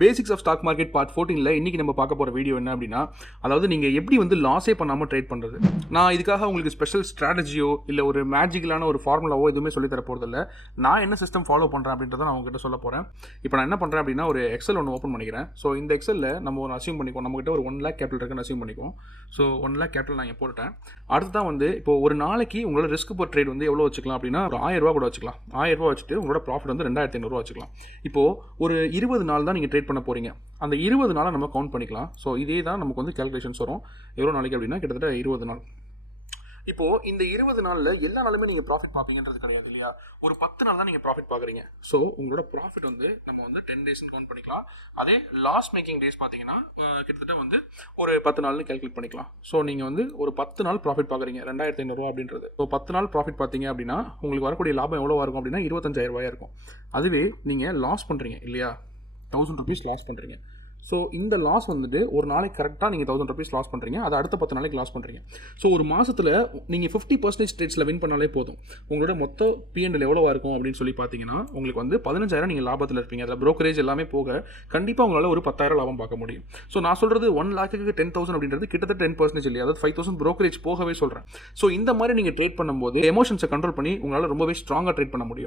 Basics of stock market part 14ல இன்னைக்கு நம்ம பார்க்க போகிற வீடியோ என்ன அப்படின்னா, அதாவது நீங்கள் எப்படி வந்து லாஸே பண்ணாமல் ட்ரேட் பண்ணுறது. நான் இதுக்காக உங்களுக்கு ஸ்பெஷல் ஸ்ட்ராட்டஜியோ இல்லை ஒரு மேஜிக்கலான ஒரு ஃபார்முலாவோ எதுவுமே சொல்லி தர போகிறதில்ல. நான் என்ன சிஸ்டம் ஃபாலோ பண்ணுறேன் அப்படின்றத நான் உங்ககிட்ட சொல்ல போகிறேன். இப்போ நான் என்ன பண்ணுறேன் அப்படின்னா, ஒரு எக்ஸல் ஒன்று ஓப்பன் பண்ணிக்கிறேன். ஸோ இந்த எக்ஸலில் நம்ம ஒரு அசியூம் பண்ணிக்குவோம், நம்மகிட்ட ஒரு 1 lakh கேபிட்டல் இருக்குன்னு அசியூம் பண்ணிக்குவோம். ஸோ 1 lakh கேபிட்டல் நான் இங்கே போட்டுட்டேன். அடுத்து தான் வந்து இப்போ ஒரு நாளைக்கு உங்களோட ரிஸ்க் பர் ட்ரேட் வந்து எவ்வளோ வச்சுக்கலாம் அப்படின்னா, ஒரு 1000 ரூபா கூட வச்சுக்கலாம். 1000 ரூபா வச்சுட்டு உங்களோட ப்ராஃபிட் வந்து 2500 வச்சுக்கலாம். இப்போது ஒரு 20 நாள் தான் நீங்கள் ட்ரேட் பண்ண போகிறீங்க. அந்த 20 நாளை நம்ம கவுண்ட் பண்ணிக்கலாம். ஸோ இதே தான் நமக்கு வந்து கேல்குலேஷன்ஸ் வரும். எவ்வளோ நாளைக்கு அப்படின்னா கிட்டத்தட்ட 20 நாள். இப்போது இந்த 20 நாளில் எல்லா நாளுமே நீங்கள் ப்ராஃபிட் பார்ப்பீங்கன்றது கிடையாது இல்லையா. ஒரு 10 நாள் தான் நீங்கள் ப்ராஃபிட் பார்க்குறீங்க. ஸோ உங்களோட ப்ராஃபிட் வந்து நம்ம வந்து 10 டேஸ்ன்னு கவுண்ட் பண்ணிக்கலாம். அதே லாஸ் மேக்கிங் டேஸ் பார்த்தீங்கன்னா கிட்டத்தட்ட வந்து ஒரு 10 நாள்னு கேல்குலேட் பண்ணிக்கலாம். ஸோ நீங்கள் வந்து ஒரு 10 நாள் ப்ராஃபிட் பார்க்குறீங்க 2500 அப்படின்றது. ஸோ 10 நாள் ப்ராஃபிட் பார்த்தீங்க அப்படின்னா உங்களுக்கு வரக்கூடிய லாபம் எவ்வளோ இருக்கும் அப்படின்னா 25,000 ரூபாயாக இருக்கும். அதுவே நீங்கள் லாஸ் பண்ணுறீங்க இல்லையா, 1000 rupees லாஸ் பண்ணுறீங்க. ஸோ இந்த லாஸ் வந்துட்டு ஒரு நாளைக்கு கரெக்டாக நீங்கள் 1000 rupees லாஸ் பண்ணுறீங்க, அதை அடுத்த 10 நாளைக்கு லாஸ் பண்ணுறீங்க. ஸோ ஒரு மாதத்தில் நீங்கள் 50% ட்ரேட்ஸில் வின் பண்ணாலே போதும். உங்களோட மொத்த P&L எவ்வளோவா இருக்கும் அப்படின்னு சொல்லி பார்த்தீங்கன்னா, உங்களுக்கு வந்து 15,000 நீங்கள் லாபத்தில் இருப்பீங்க. அதில் ப்ரோக்கரேஜ் எல்லாமே போக கண்டிப்பாக உங்களால் ஒரு 10,000 லாபம் பார்க்க முடியும். ஸோ நான் சொல்கிறது 1 lakhக்கு 10,000 அப்படின்றது கிட்டத்தட்ட 10% இல்லையா, அதாவது 5,000 ப்ரோக்கரேஜ் போகவே சொல்கிறேன். ஸோ இந்த மாதிரி நீங்கள் ட்ரேட் பண்ணும்போது எமோஷன்ஸை கண்ட்ரோல் பண்ணி உங்களால் ரொம்பவே ஸ்ட்ராங்காக ட்ரேட் பண்ண முடியும்.